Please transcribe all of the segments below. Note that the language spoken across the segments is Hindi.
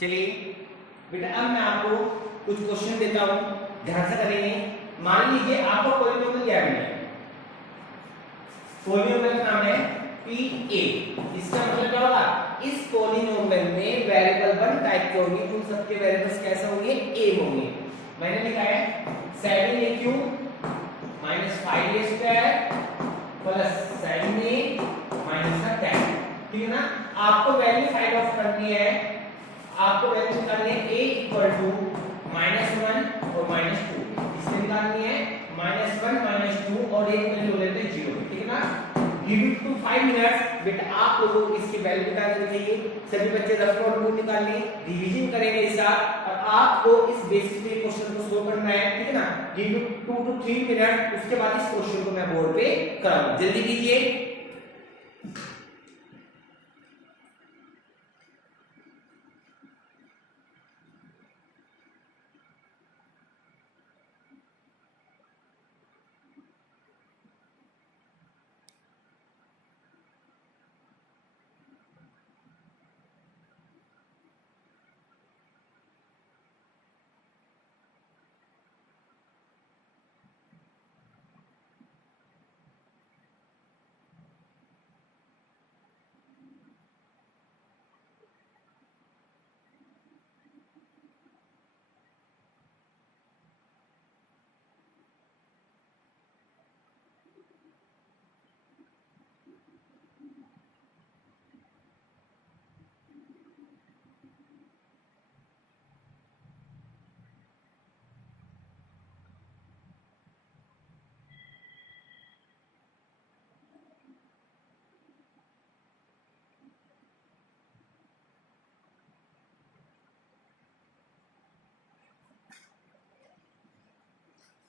चलिए बेटा अब मैं आपको कुछ क्वेश्चन देता हूं, ध्यान से करेंगे। मान लीजिए आपको पॉलिनोमियल दिया गया है, पॉलिनोमियल का नाम है PA। इसका मतलब क्या होगा, इस पॉलिनोमियल में वेरिएबल 1 टाइप के होंगे, उन सबके वेरिएबल्स कैसे होंगे, A होंगे। मैंने लिखा है 7A³ minus 5A² plus 7A minus का 10। ठीक है ना। आपको वैल्यू फाइंड आउट करनी है, आपको वैल्यू निकालनी है a इक्वल टू -1 और -2। इसमें निकालनी है -1 -2 और एक वैल्यू लेते हैं 0। ठीक है ना। Give it to 5 minutes. बेटा आप लोगों को इसकी वैल्यू निकालनी चाहिए, सभी बच्चे रफ नोटबुक निकालनी, रिवीजन करेंगे इस साथ, और आपको इस बेसिस पे क्वेश्चन को सोल्व करना है। ठीक है ना। गिव इट 2 to 3 मिनट, उसके बाद इस क्वेश्चन को मैं बोर्ड पे कराऊंगा, जल्दी कीजिए।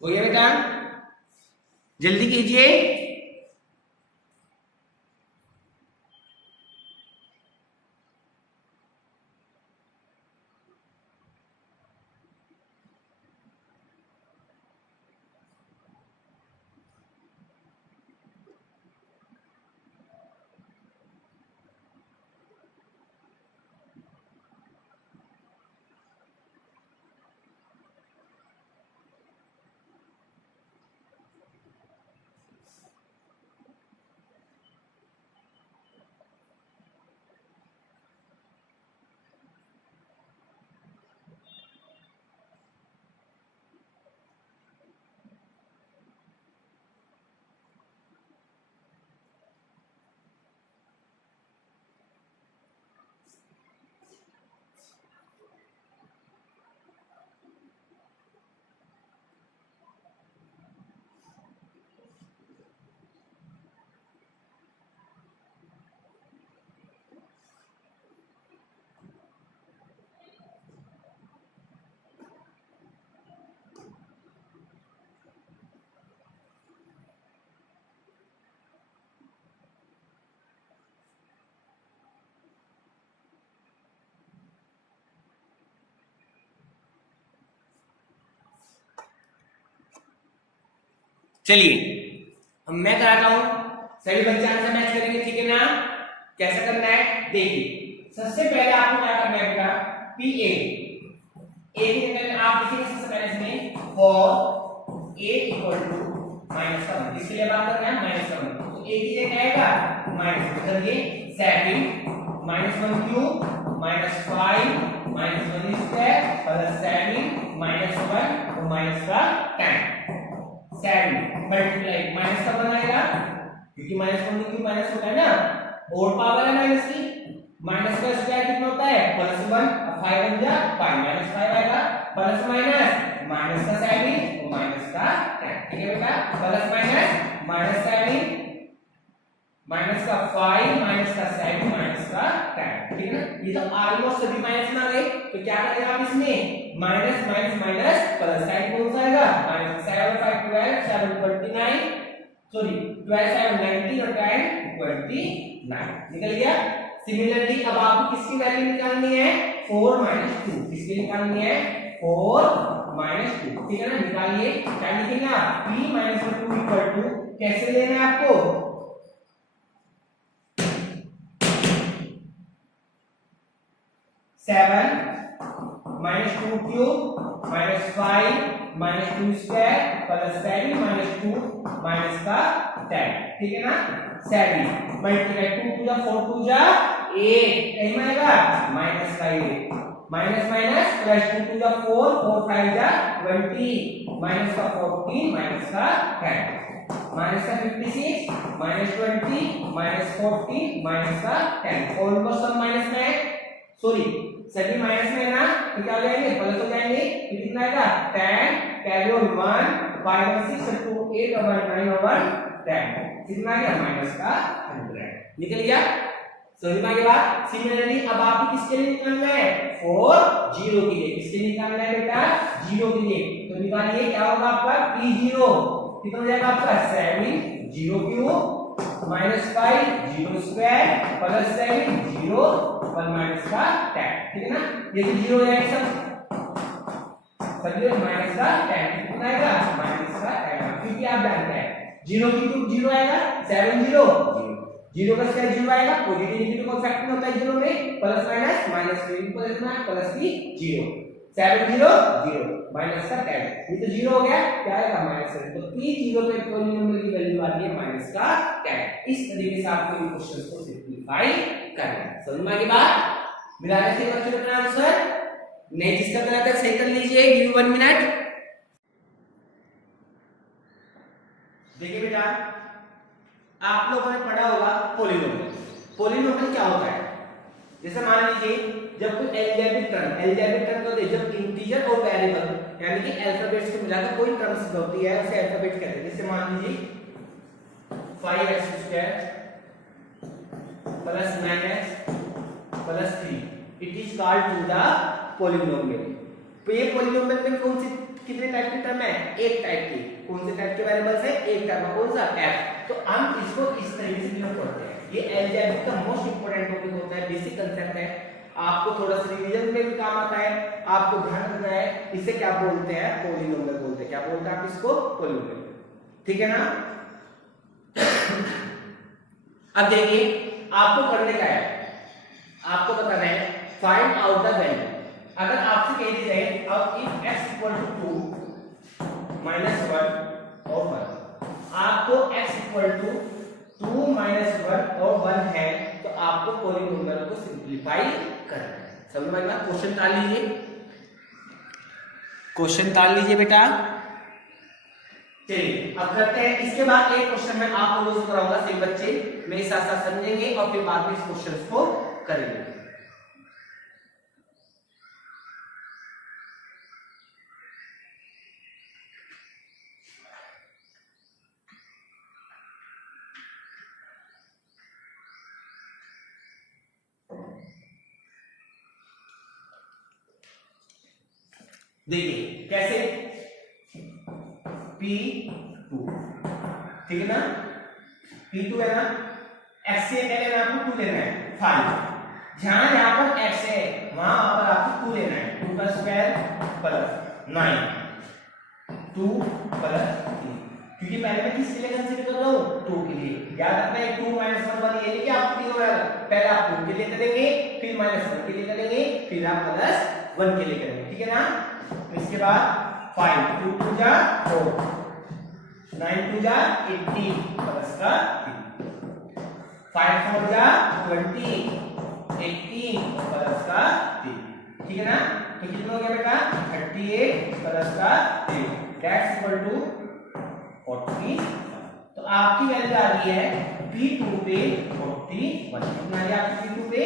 हो गया बेटा, जल्दी कीजिए। चलिए अब मैं कराता हूं, सभी बच्चे आंसर मैच करेंगे। ठीक है ना। कैसा करना है देखिए, सबसे पहले आपको क्या करना है बेटा, PA A की जगह आप लिखेंगे सबसे पहले इसमें फॉर A इक्वल टू -1। इसके लिए बात कर रहे हैं -1, तो A की जगह आएगा माइनस, मतलब ये 7 -1³ -5 -1² प्लस 7 -1 और माइनस का 10। 7 मल्टीप्लाई माइनस का बनाएगा, क्योंकि -1 क्यों माइनस होता है ना, और पावर है माइनस की, माइनस का स्क्वायर कितना होता है +1, 5 बन जा 5 -5 आएगा, प्लस माइनस माइनस का 7 और माइनस का 10। ठीक है बेटा, प्लस माइनस -7 माइनस का 5 माइनस का 7 माइनस का 10। ठीक है ना। ये तो ऑलमोस्ट सभी माइनस में आ गए, तो क्या करेंगे आप इसमें minus minus minus plus sign कौन सा आएगा, -7 5 12 7 29, सॉरी 12 7 19 और 10 29 निकल गया। सिमिलरली अब आपको किसकी वैल्यू निकालनी है, 4 -2। किसकी निकालनी है, 4 -2। ठीक है ना। निकालिए, क्या लिखेंगे आप, p -2 इक्वल टू, कैसे लेना है आपको, 7 minus 2 cube minus 5 minus 2 square plus 7 minus 2 minus का 10, ठीक है ना। 7 मल्टीप्लाई 2 टू जा 4 टू जा 8, कहीं में आएगा माइनस का 8, माइनस माइनस प्लस 2 टू जा 4, 4 5 जा 20, माइनस का 14 माइनस का 10, माइनस का 56 माइनस 20 माइनस 40 माइनस का 10, और उनको सब माइनस में है, सॉरी सभी माइनस में है ना, तो क्या हो जाएंगे प्लस हो जाएंगे। ये कितना आएगा 10 कैरी ऑन 1 5 और 6 2 8 और 9 और 10, कितना आ गया माइनस का 100, निकल गया। समझ में आ गया बात। सिमिलरली अब आपको किसके लिए निकालना है 4 0 के लिए, किसके लिए निकालना है बेटा 0 के लिए, तो निकालिए क्या होगा आपका p0, कितना हो जाएगा आपका 7 0 क्यूब माइनस 5 0 स्क्वायर प्लस 7 0 और माइनस का 10, ठीक है ना। ये भी 0 हो जाएगा सब माइनस का 10, कितना आएगा माइनस का 10, क्योंकि आप जानते हैं 0 की क्यूब 0 आएगा, 7 0 0 का स्क्वायर 0 आएगा, पॉजिटिव नेगेटिव का फैक्टर होता है 0 में, प्लस माइनस माइनस की इनको लिखना है प्लस की 0, 7 0 0 माइनस का 10, ये तो 0 हो गया, क्या आएगा माइनस 7, तो p0 पे पॉलिनोमियल की वैल्यू आती है माइनस का 10। इस तरीके से आपको इन क्वेश्चंस को सिंपलीफाई करना है। समझ में आ गई बात। मिलाने से बच्चों का आंसर नहीं, जिसका गलत है सही कर लीजिए, गिव 1 मिनट। देखिए बेटा आप लोगों ने पढ़ा होगा पॉलिनोमियल। पॉलिनोमियल क्या होता है, जैसे मान लीजिए जब कोई एल्जेब्रिक टर्म होते हैं, जब इंटीजर और वेरिएबल यानी कि अल्फाबेट्स को मिलाकर कोई टर्म्स होती है उसे अल्फाबेट कहते हैं। जैसे मान लीजिए 5x² plus 9x plus 3, it is called to the polynomial. तो ये पॉलिनोमियल में कौन सी कितने टाइप की टर्म है, एक टाइप की, कौन से टाइप के वेरिएबल्स है, एक टाइप का, कौन सा f। तो हम इसको इस तरीके से डिनोट करते हैं। ये अलजेब्रिक का मोस्ट इंपोर्टेंट टॉपिक होता है, बेसिक कांसेप्ट है, आपको थोड़ा सा रिवीजन में भी काम आता है, आपको ध्यान रखना है। इसे क्या बोलते हैं पॉलिनोमियल बोलते हैं, क्या बोलते हैं आप इसको पॉलिनोमियल, ठीक है ना। अब देखिए आपको करने का है, आपको बताना है फाइंड आउट द वैल्यू। अगर आपसे कह दी जाए अब if x equal to 2 minus 1 और 1, आपको x इक्वल टू 2 माइनस 1 और 1 है, तो आपको पॉलिनोमियल को सिंपलीफाई करना है। समझ में आया। क्वेश्चन ताल लीजिए, क्वेश्चन ताल लीजिए बेटा। चलिए अब करते हैं। इसके बाद एक क्वेश्चन मैं आप लोगों से कराऊंगा, सभी बच्चे मेरे साथ साथ समझेंगे और फिर बाद में इस क्वेश्चन को करेंगे। देखिए कैसे P2, ठीक है ना, P2 है ना, x से क्या लेना है आपको 2 लेना है 5, जहां यहां पर x है वहां पर आपको 2 लेना है, 2 का स्क्वायर प्लस 9 2 प्लस 3, क्योंकि पहले मैं किसके लिए कंसीडर कर रहा हूं 2 के लिए। याद रखना है 2 माइनस 1 1 ये नहीं कि आप 3 होगा, पहले आप 2 के लिए करेंगे, फिर माइनस 1 के लिए करेंगे, फिर आप प्लस 1 के लिए करेंगे, ठीक है ना। इसके बाद 5 2 2 जा 4 9 2 जा 18 प्लस का 3, 5 4 जा 20 18 प्लस का 3, ठीक है ना। तो कितना हो गया बेटा 38 प्लस का 3 दैट्स इक्वल टू 40। तो आपकी वैल्यू आ रही है P2 पे 41, कितना आ गया आपकी P2 पे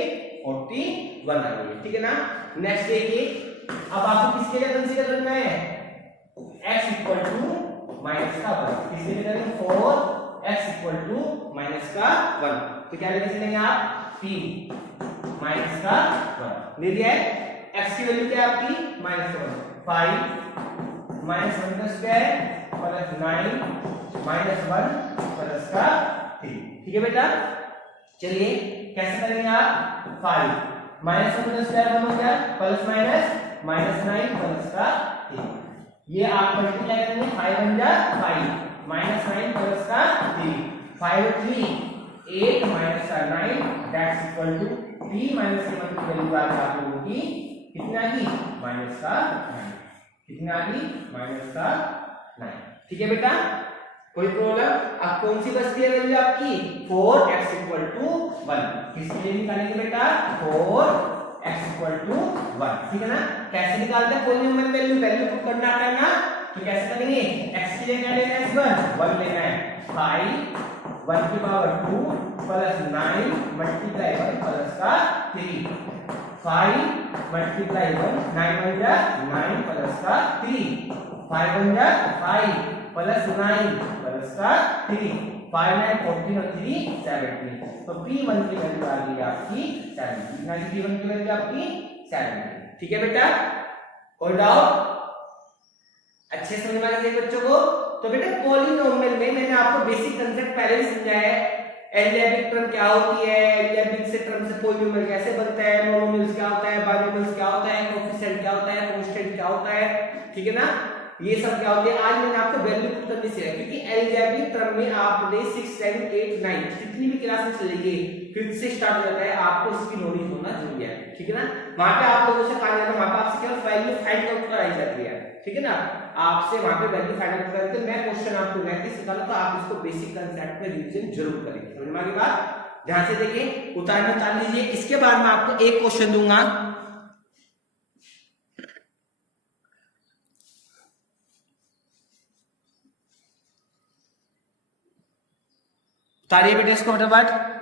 41 आ रही है, ठीक है ना। नेक्स्ट देखिए अब आपको किसके लिए कंसीडर करना है x इक्वल टू माइनस का 1, किसके लिए करेंगे 4x इक्वल टू माइनस का 1, तो क्या लेके चलेंगे आप p माइनस का 1 ले लिया है। x की वैल्यू क्या है आपकी माइनस 1, 5 माइनस 1 का स्क्वायर प्लस 9 माइनस 1 प्लस का 3, ठीक है बेटा। चलिए कैसे करेंगे आप 5 माइनस 1 का स्क्वायर 1 हो गया प्लस माइनस माइनस 9 प्लस का 3, ये आप मल्टीप्लाई करेंगे 5 बन जा 5 माइनस 9 प्लस का 3, 5 3 8 माइनस का 9 दैट्स इक्वल टू 3 माइनस 7 की वैल्यू आ गई आप लोगों की माइनस का 9। कितना आ गई? माइनस का 9। ठीक है बेटा, कोई प्रॉब्लम? अब कौन सी बचती है वैल्यू आपकी? 4x equal to 1। किसके लिए निकालेंगे बेटा? 4x equal to 1। ठीक है ना? कैसे निकालते हैं पॉलिनोमियल वैल्यू? वैल्यू पुट करना आता है ना, तो कैसे करेंगे? x की जगह लेना है 1 लेना है। 5 1 की पावर 2 प्लस 9 मल्टीप्लाई 1 प्लस का 3। 5 मल्टीप्लाई 1 9 1 जा 9 प्लस का 3। 5 1 जा 5 प्लस 9 प्लस का 3। 5 9 14 और 3 17। तो P1 की वैल्यू आ गई आपकी 17। ना P1 की वैल्यू आपकी 17। ठीक है बेटा, कोई डाउट? अच्छे समझ में आ गया बच्चों को? तो बेटा पॉलिनोमियल में मैंने आपको बेसिक कांसेप्ट पहले ही समझाया है। एलजेब्रिक टर्म क्या होती है, एलजेब्रिक से टर्म से पॉलिनोमियल कैसे बनता है, मोनोमियल्स क्या होता है, बाइनोमियल्स क्या होता है, कोएफिशिएंट क्या होता है, कांस्टेंट क्या होता है। ठीक है ना, ये सब क्या होते हैं आज मैंने आपको वैल्यू पुट करने से है, क्योंकि एलजेब्रिक टर्म में आपने 6 7 8 9 जितनी भी क्लास में चलेगी 5th से स्टार्ट हो जाता है, आपको इसकी नॉलेज होना जरूरी है। ठीक है ना, वहां पे आप लोगों से कहा जाता है, वहां पे आपसे केवल वैल्यू फाइंड आउट कराई जाती है। ठीक है ना, आपसे वहां पे वैल्यू फाइंड आउट करते हैं। मैं क्वेश्चन आपको वैसे सिखाना, तो आप इसको बेसिक कांसेप्ट में रिवीजन जरूर करें। समझ में आ गई बात? ध्यान से देखिए, उतार लीजिए। इसके बाद मैं आपको एक क्वेश्चन दूंगा, उतारिए बेटे इसको फटाफट।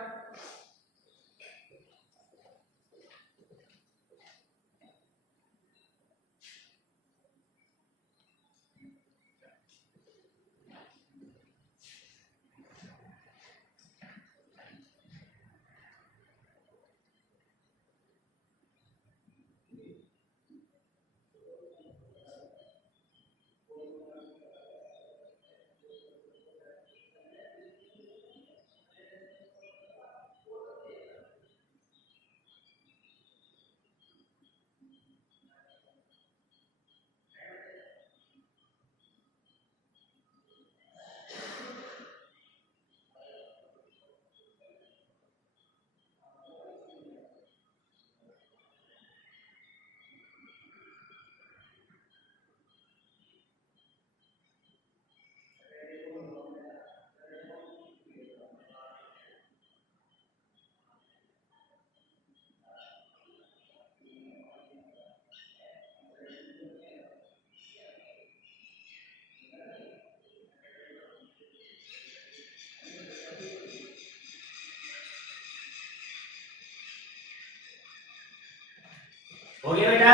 हो गया बेटा?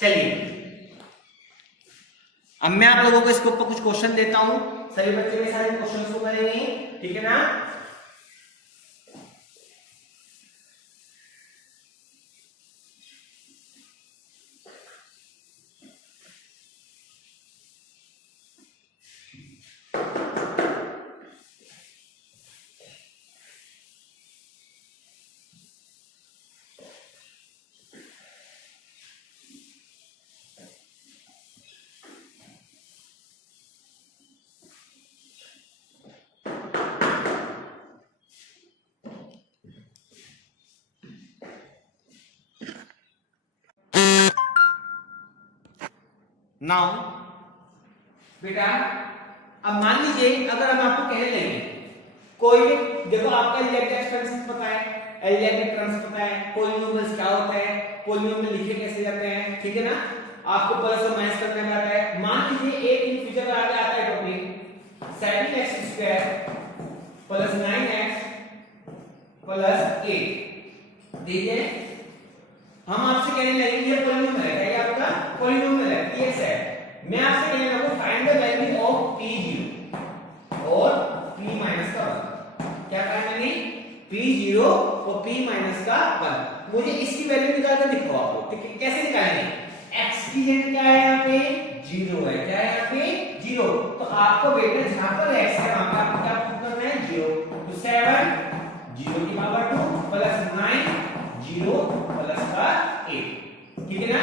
चलिए अब मैं आप लोगों को इसके ऊपर कुछ क्वेश्चन देता हूं, सभी बच्चे मेरे सारे क्वेश्चंस को करेंगे। ठीक है ना, नाउ बेटा अब मान लीजिए अगर हम आपको कहने लगे कोई, देखो आपका एलजेब्रिक एक्सपेंशन पता है, एलजेब्रिक टर्म्स पता है, पॉलिनोमियल्स क्या होता है, पॉलिनोमियल लिखे कैसे जाते हैं। ठीक है ना, आपको प्लस और माइनस करने में आता है। मान लीजिए एक इन फ्यूचर आगे आता है topic 7x² plus 9x plus 8। देखिए हम आपसे कहने लगे ये पॉलिनोमियल है, क्या आपका पॉलिनोमियल है, px है। मैं आपसे कहने लगा find the value of p0 और p माइनस का 1। क्या कहा मैंने? p0 और p माइनस का 1। मुझे इसकी वैल्यू निकाल कर दिखाओ आपको। ठीक है, कैसे निकालेंगे? x की जगह क्या है यहाँ पे? 0 है। क्या है यहाँ पे? 0। तो आपको बेटा जहां पर x है वहां पर आपको क्या पुट करना है? 0। तो 7 0 की पावर 2 प्लस 9 0 प्लस का 8। ठीक है ना,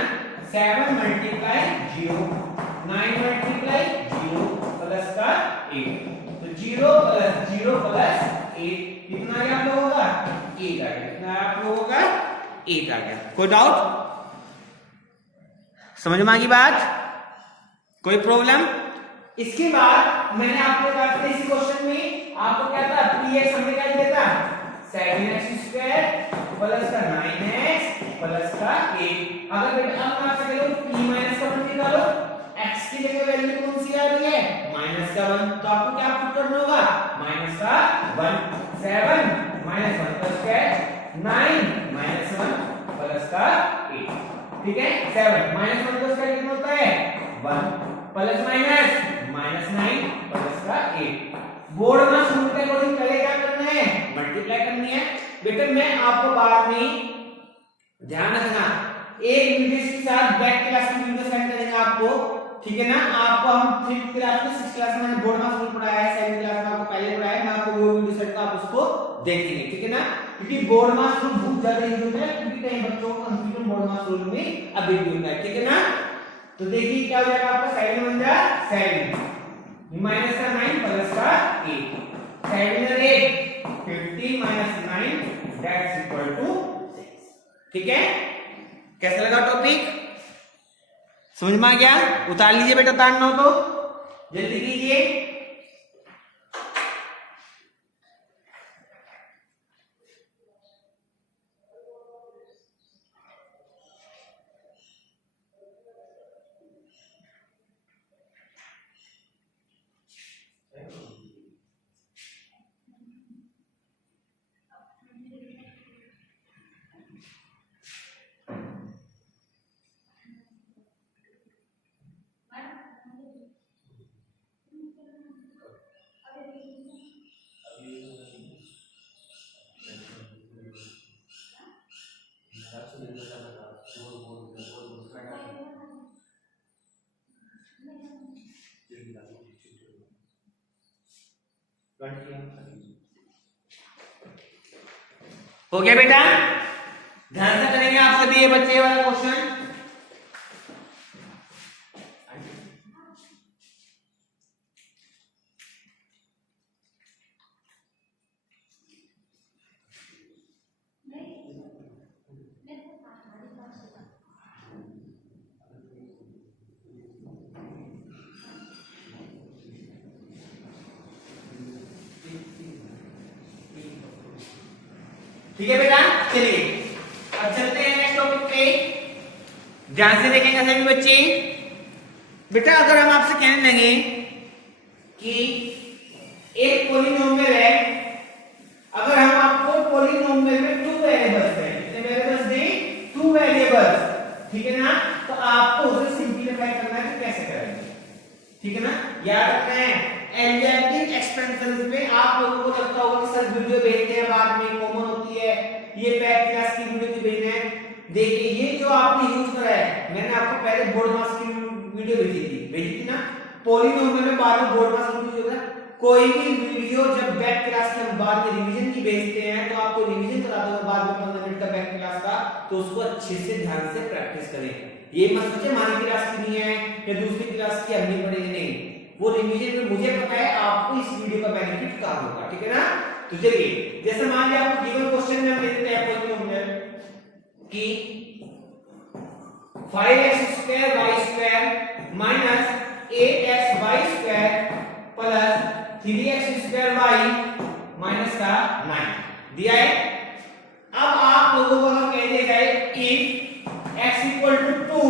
7 मल्टीप्लाई 0 9 मल्टीप्लाई 0 प्लस का 8। तो 0 प्लस 0 प्लस 8 कितना आप लोगों होगा? 8 आ गया। कितना आप लोगों होगा? 8 आ गया। कोई डाउट? समझ में आ गई बात? कोई प्रॉब्लम? इसके बाद मैंने आपको कहा था इसी क्वेश्चन में आपको क्या था, px हमने क्या दिया था 7x² प्लस का 9x प्लस का 8। अगर बेटा अब आप क्या करो p माइनस का 1 निकालो, x की जगह वैल्यू कौन सी आ रही है माइनस का 1, तो आपको क्या पुट करना होगा माइनस का 1। 7 माइनस 1 का स्क्वायर 9 माइनस 1 प्लस का 8। ठीक है, 7 माइनस 1 का स्क्वायर कितना होता है 1 प्लस माइनस माइनस 9 प्लस का 8। बोर्ड में रूल के अकॉर्डिंग पहले क्या करना है मल्टीप्लाई करनी है। बेटा मैं आपको बाद में ध्यान रखना एक वीडियो के साथ बैक क्लास की वीडियो सेंड करेंगे आपको, ठीक है ना। आपको हम 5th क्लास में 6th क्लास में मैंने बोर्ड में रूल पढ़ाया है, 7th क्लास में आपको पहले पढ़ाया है, मैं आपको वो वीडियो सेंड आप उसको देखेंगे, ठीक है ना। क्योंकि बोर्ड में रूल बहुत ज्यादा यूज होता है, क्योंकि कई बच्चों को कंफ्यूजन बोर्ड में रूल में अभी भी होता है, ठीक है ना। तो देखिए क्या हो जाएगा आपका 7 बन जाए 7 माइनस का 9 प्लस का 8, 7 और 8 15 माइनस 9 दैट्स इक्वल टू 6। ठीक है, कैसा लगा टॉपिक, समझ में आ गया? उतार लीजिए बेटा, उतारना हो तो जल्दी कीजिए। हो गया बेटा, ध्यान से करेंगे आप सभी ये बच्चे वाला क्वेश्चन। ठीक है बेटा, चलिए अब चलते हैं नेक्स्ट टॉपिक पे। ध्यान से देखेंगे सभी बच्चे। बेटा अगर हम आपसे कहने लगे कि एक पॉलिनोमियल है, अगर हम आपको पॉलिनोमियल में 2 वेरिएबल्स है, कितने वेरिएबल्स दें 2 वेरिएबल्स, ठीक है ना, तो आपको उसे सिंपलीफाई करना है तो कैसे करेंगे, ठीक है ना। याद रखना है एल्जेब्रिक एक्सपेंशंस में आप लोगों को लगता होगा कि सर वीडियो भेजते हैं बाद में कॉमन होती है, ये बैक क्लास की वीडियो की भेजना है। देखिए ये जो आपने यूज करा है, मैंने आपको पहले बोर्ड मास की वीडियो भेजी थी ना, पॉलिनोमियल में बाद में बोर्ड मास की वीडियो होता है। कोई भी वीडियो जब बैक क्लास के हम बाद में रिवीजन की भेजते हैं तो आपको रिवीजन कराते हैं बाद में 15 मिनट का बैक क्लास का, तो उसको अच्छे से ध्यान से प्रैक्टिस करें। ये मत सोचिए हमारी क्लास की नहीं है या दूसरी क्लास की हम नहीं पढ़ेंगे, नहीं, वो रिवीजन में मुझे पता है आपको इस वीडियो का बेनिफिट कहां होगा, ठीक है ना। तो चलिए जैसे मान लिया आपको गिवन क्वेश्चन में हम देते हैं पॉलिनोमियल कि 5x² y² -8xy² plus 3x² y का 9 दिया है। अब आप लोगों को हम कह दिया जाए इफ x = 2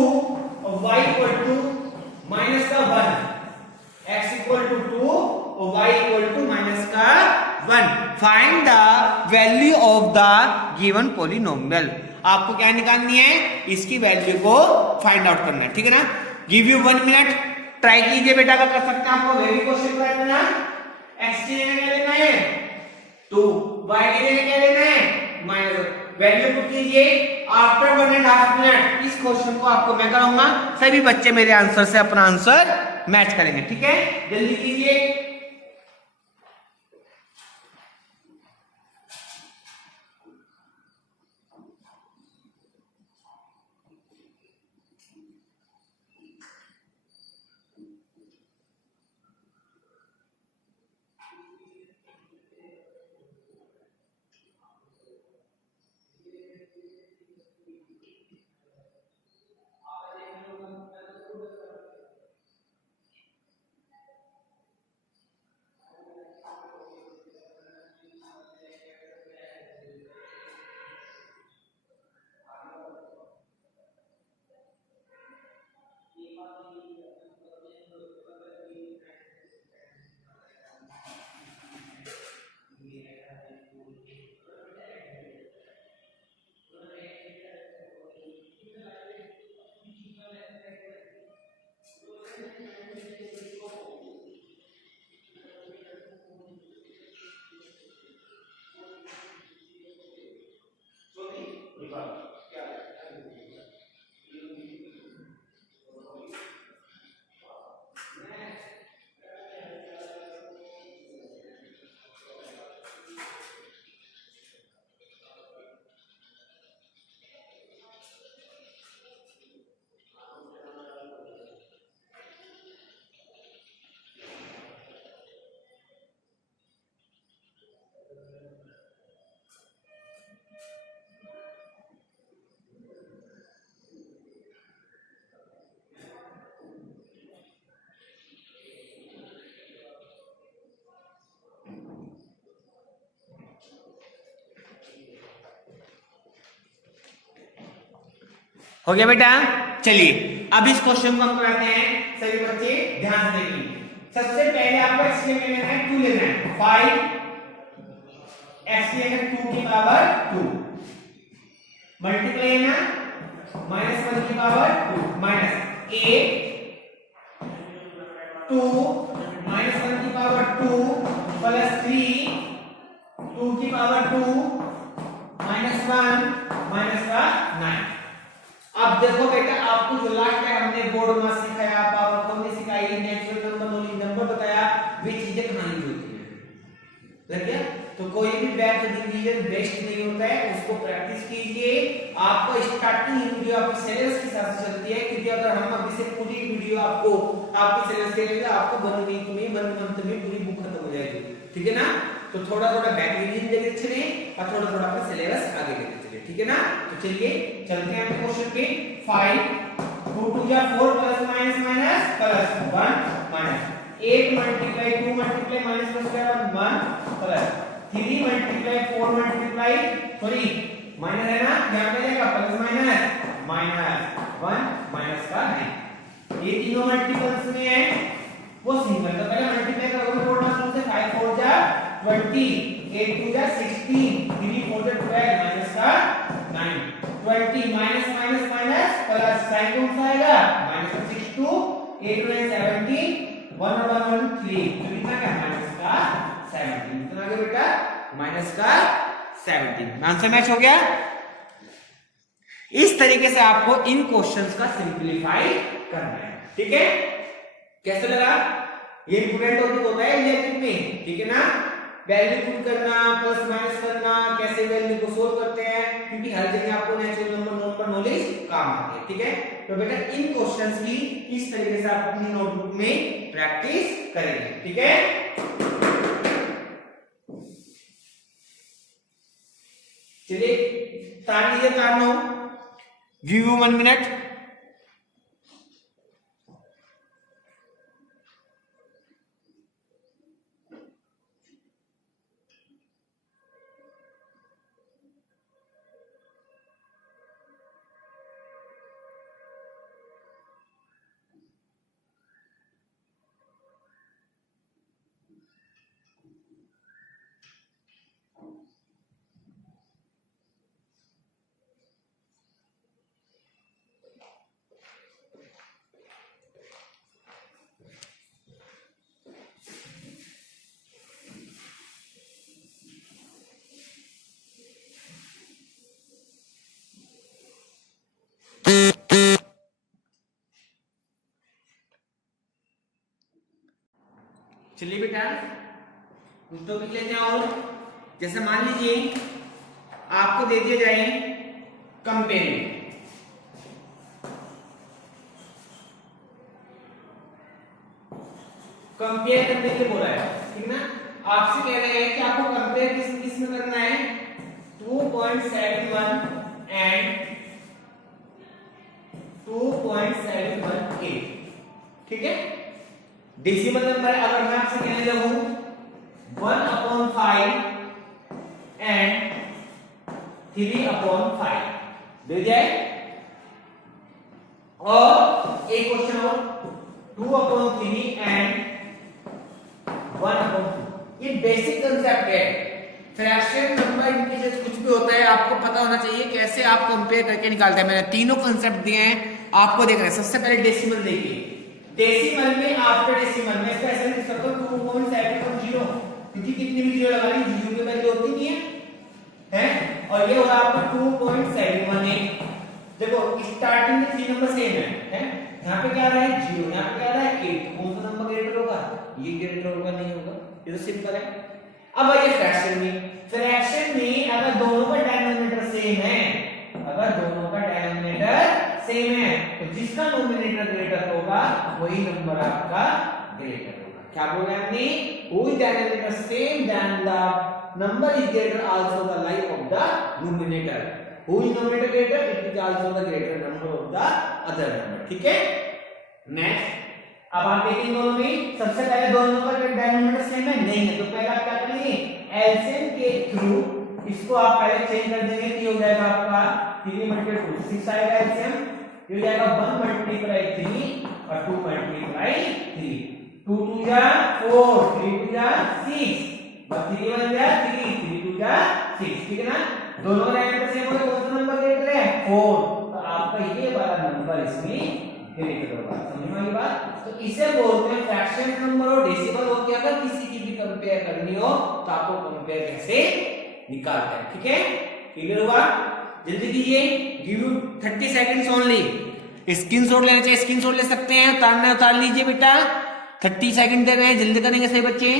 और y = -1, x = 2 और y = -1, find the value of the given polynomial. आपको क्या निकालनी है, इसकी वैल्यू को फाइंड आउट करना है, ठीक है ना। गिव यू 1 मिनट, ट्राई कीजिए बेटा, अगर कर सकते हैं आपको वेरी क्वेश्चन ट्राई करना। x की जगह क्या लेना है 2, y की जगह क्या लेना है -1, वैल्यू पुट कीजिए। आफ्टर 1.5 मिनट इस क्वेश्चन को आपको मैं कराऊंगा, सभी बच्चे मेरे आंसर से अपना आंसर मैच करेंगे, ठीक है, जल्दी कीजिए। हो गया बेटा। चलिए अब इस क्वेश्चन को हम कराते हैं, सभी बच्चे ध्यान से देखिए। सबसे पहले आपको x के लेना है 2 लेना है, 5 x लेना 2 की पावर 2 मल्टीप्लाई है ना -1 की पावर 2 माइनस a 2 -1 की पावर 2 प्लस 3 2 की पावर 2 -1 माइनस का 9। अब देखो बेटा, आपको जो लास्ट टाइम हमने बोर्ड में सिखाया, पावर फॉर्म में सिखाई, नेचुरल नंबर नॉलेज नंबर बताया, वे चीजें खानी होती हैं, लग गया? तो कोई भी बैक डिवीजन बेस्ट नहीं होता है, उसको प्रैक्टिस कीजिए। आपको स्टार्टिंग वीडियो आपकी सिलेबस के साथ चलती है, क्योंकि अगर हम अभी से पूरी वीडियो आपको आपकी सिलेबस के लिए आपको 1 वीक में 1 मंथ में पूरी बुक खत्म हो जाएगी, ठीक है ना? तो थोड़ा थोड़ा बैक डिवीजन लेके चले और थोड़ा थोड़ा अपना सिलेबस आगे लेके चले, ठीक है ना? तो चलिए चलते हैं अपने क्वेश्चन पे। 5 2 2 या 4 plus minus minus plus 1 minus 8 multiply 2 multiply minus plus 1 plus 3 multiply 4 multiply sorry minus है ना, यहां पे जाएगा प्लस माइनस माइनस 1 माइनस का 9। ये तीनों मल्टीपल्स में है, वो सिंगल तो पहले मल्टीप्लाई करोगे 4 माइनस से 5 4 जा 20 8 2 जा 16 3 4 जा 12 माइनस का 9 20 minus minus minus plus sign कौन सा आएगा माइनस 6 2 8 9 17 1 और 1 3 तो कितना क्या माइनस का 17 कितना आ गया बेटा माइनस का 17। आंसर मैच हो गया। इस तरीके से आपको इन क्वेश्चंस का सिंपलीफाई करना है, ठीक है? कैसे लगा? ये इंपोर्टेंट टॉपिक होता है इलेक्ट्रिक में, ठीक है ना? वैल्यू पुट करना, प्लस माइनस करना, कैसे वैल्यू को सोल्व करते हैं, क्योंकि हर जगह आपको नेचुरल नंबर नॉलेज काम आती है, ठीक है? तो बेटा इन क्वेश्चंस की इस तरीके से आप अपनी नोटबुक में प्रैक्टिस करेंगे, ठीक है? चलिए तार लीजिए, तार नो व्यू 1 मिनट। चलिए बेटा कुछ टॉपिक लेते हैं और जैसे मान लीजिए आपको दे दिए जाए कंपेयरिंग, कंपेयर करने के लिए बोला है, ठीक ना? आपसे कह रहे हैं कि आपको कंपेयर किस में करना है 2.71 एंड 2.718, ठीक है? डेसिमल नंबर अगर मैं आपसे कहने लगूं 1/5 एंड 3/5 दे जाए, और एक क्वेश्चन और 2/3 एंड 1/2। ये बेसिक कंसेप्ट है। फ्रैक्शन नंबर इनके जैसे कुछ भी होता है आपको पता होना चाहिए कैसे आप कंपेयर करके निकालते हैं। मैंने तीनों कंसेप्ट दिए हैं आपको देखना है। सबसे पहले डेसिमल देखिए, डेसिमल में आफ्टर डेसिमल में इसका ऐसे लिख सकते हो 2.710 क्योंकि कितनी भी जीरो लगा ली जीरो की वैल्यू होती नहीं है और ये होगा आपका 2.718। देखो स्टार्टिंग में 3 नंबर सेम है यहाँ पे क्या आ रहा है 0, यहाँ पे क्या आ रहा है 8। कौन सा नंबर ग्रेटर होगा? ये ग्रेटर होगा नहीं होगा, ये तो सिंपल है। अब आइए फ्रैक्शन में अगर दोनों का डिनोमिनेटर सेम है, तो जिसका नोमिनेटर ग्रेटर होगा वही नंबर आपका ग्रेटर होगा। क्या बोला हमने? whose denominator same than the number is greater also the like of the numerator, whose numerator greater it is also the greater number of the other number। ठीक है। नेक्स्ट अब आप देखेंगे दोनों में सबसे पहले दोनों का डिनोमिनेटर सेम है नहीं है तो पहले आप क्या करेंगे एलसीएम के थ्रू इसको आप पहले चेंज कर देंगे तो ये हो जाएगा आपका 3 × 2 6 आएगा एलसीएम, ये हो जाएगा 1 × 3 और 2 × 3 2 2 जा 4 3 2 जा 6 बस 3 1 जा 3 3 2 जा 6। ठीक है ना। दोनों का डिनोमिनेटर सेम हो तो कौन सा नंबर ग्रेटर है 4, तो आपका ये वाला नंबर इसमें ग्रेटर होगा। समझ में आई बात? तो इसे बोलते हैं फ्रैक्शन नंबर और डेसिमल हो के अगर किसी की भी कंपेयर करनी हो तो आपको कंपेयर कैसे निकालते हैं। ठीक है, क्लियर हुआ? जल्दी कीजिए, give you 30 seconds only. Screenshot लेना चाहिए, स्क्रीनशॉट ले सकते हैं, उतारना है उतार लीजिए बेटा। 30 सेकंड दे रहे हैं, जल्दी करेंगे सही बच्चे।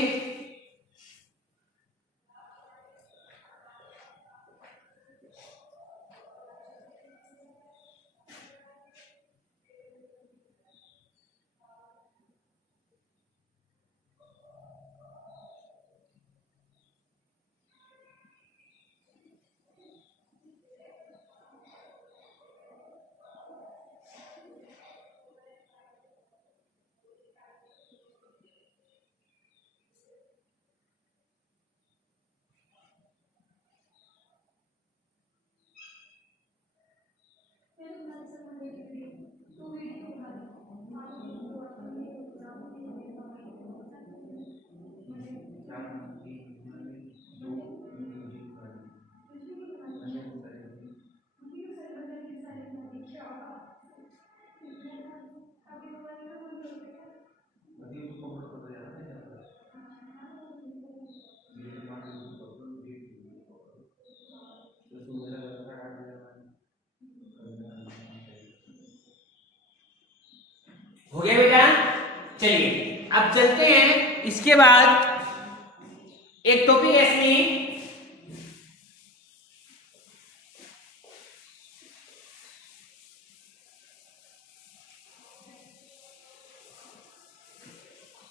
हो गया बेटा। चलिए अब चलते हैं, इसके बाद एक टॉपिक ऐसे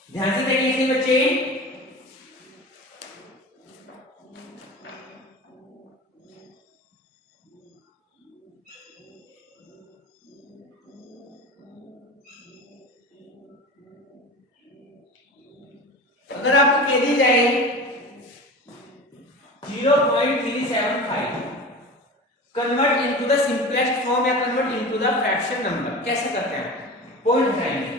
ध्यान से देखिए इसे बच्चे। अगर आपको कह दी जाए 0.375 convert into the simplest form या convert into the fraction number, कैसे करते हैं? पॉइंट उठाएंगे,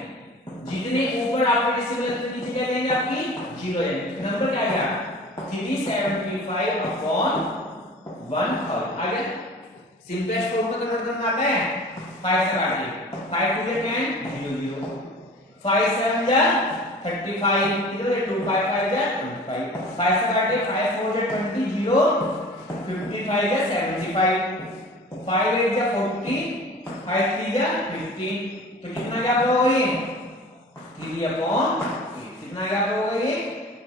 जितने ऊपर आपके डेसिमल नीचे क्या लेंगे आपकी 0 है, नंबर क्या आएगा 375/1000 आ गया। सिंपलेस्ट फॉर्म में कन्वर्ट करना आता है 5 से काटिए, 5 टू 10 0 0 5 7 जा 35 इधर 2 5 5 जा 25 5 से काटिए 5 4 जा 20 0 55 जा 75 5 8 जा 40 5 3 जा 50 तो कितना गैप होगा ये 3/8 कितना गैप होगा ये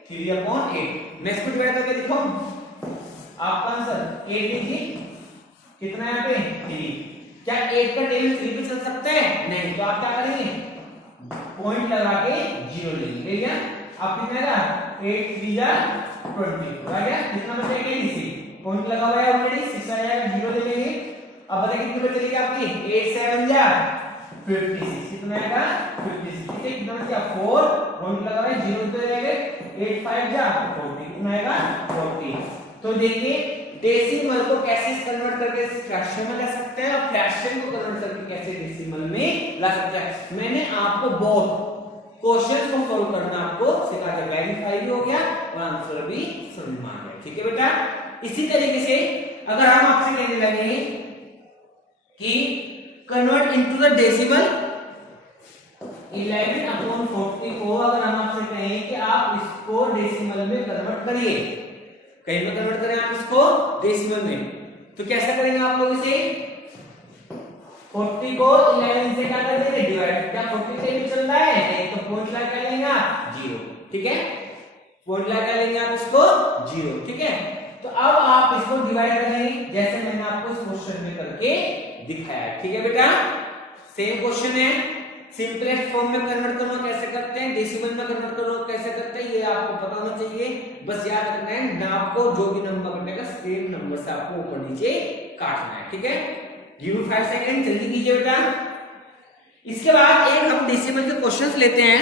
3/8। नेक्स्ट कुछ बेटा करके दिखाओ आपका आंसर 8 लीजिए कितना यहाँ पे 3। क्या 8 का टेबल 3 पे चल सकते हैं? नहीं, तो आप क्या करेंगे पॉइंट लगा के 0 लेंगे। ले गया आप कितना आएगा 8 3 जा 20 आ गया। कितना बचेगा इसी पॉइंट लगा हुआ है ऑलरेडी 6 आ जाएगा 0 ले लेंगे। अब बताइए कितनी बचेगी आपकी 8 7 जा 56 कितना आएगा 56। ठीक है, कितना बचेगा 4 पॉइंट लगा हुआ है 0 तो जाएगा 8 5 जा 40 कितना आएगा 40। तो देखिए डेसिमल को कैसे कन्वर्ट करके फ्रैक्शन में ला सकते हैं और फ्रैक्शन को कन्वर्ट करके कैसे डेसिमल में ला सकते हैं। मैंने आपको बहुत क्वेश्चन को सॉल्व करना आपको सिखा दिया, वेरीफाई भी हो गया और आंसर भी समझ में आ गया। ठीक है बेटा, इसी तरीके से अगर हम आपसे कहने लगे कि कन्वर्ट इनटू द डेसिमल 11/40 को अगर हम आपसे कहें कि आप इसको डेसिमल में कन्वर्ट करिए, कहीं में कन्वर्ट करें आप इसको डेसिमल में, तो कैसा करेंगे आप लोग इसे 40 को 11 से क्या कर देंगे डिवाइड, क्या 40 से भी चल रहा है नहीं तो पॉइंट लगा कर लेंगे आप 0। ठीक है, पॉइंट लगा कर लेंगे आप इसको 0। ठीक है, तो अब आप इसको डिवाइड करेंगे जैसे मैंने आपको इस क्वेश्चन में करके दिखाया। ठीक है बेटा, सेम क्वेश्चन है, सिंपलेस्ट फॉर्म में कन्वर्ट करना कैसे करते हैं, डेसिमल में कन्वर्ट करना कैसे करते हैं, ये आपको पता होना चाहिए। बस याद रखना है नाम को जो भी नंबर कटेगा सेम नंबर से आपको ऊपर नीचे काटना है। ठीक है, गिव 5 सेकंड, जल्दी कीजिए बेटा। इसके बाद एक हम डेसिमल के क्वेश्चंस लेते हैं,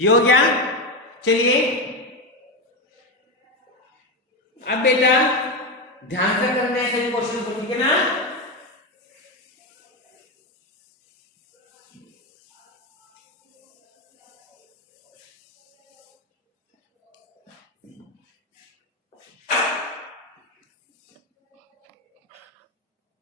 ये हो गया। चलिए अब बेटा ध्यान से करना है सभी क्वेश्चन को, ठीक है ना।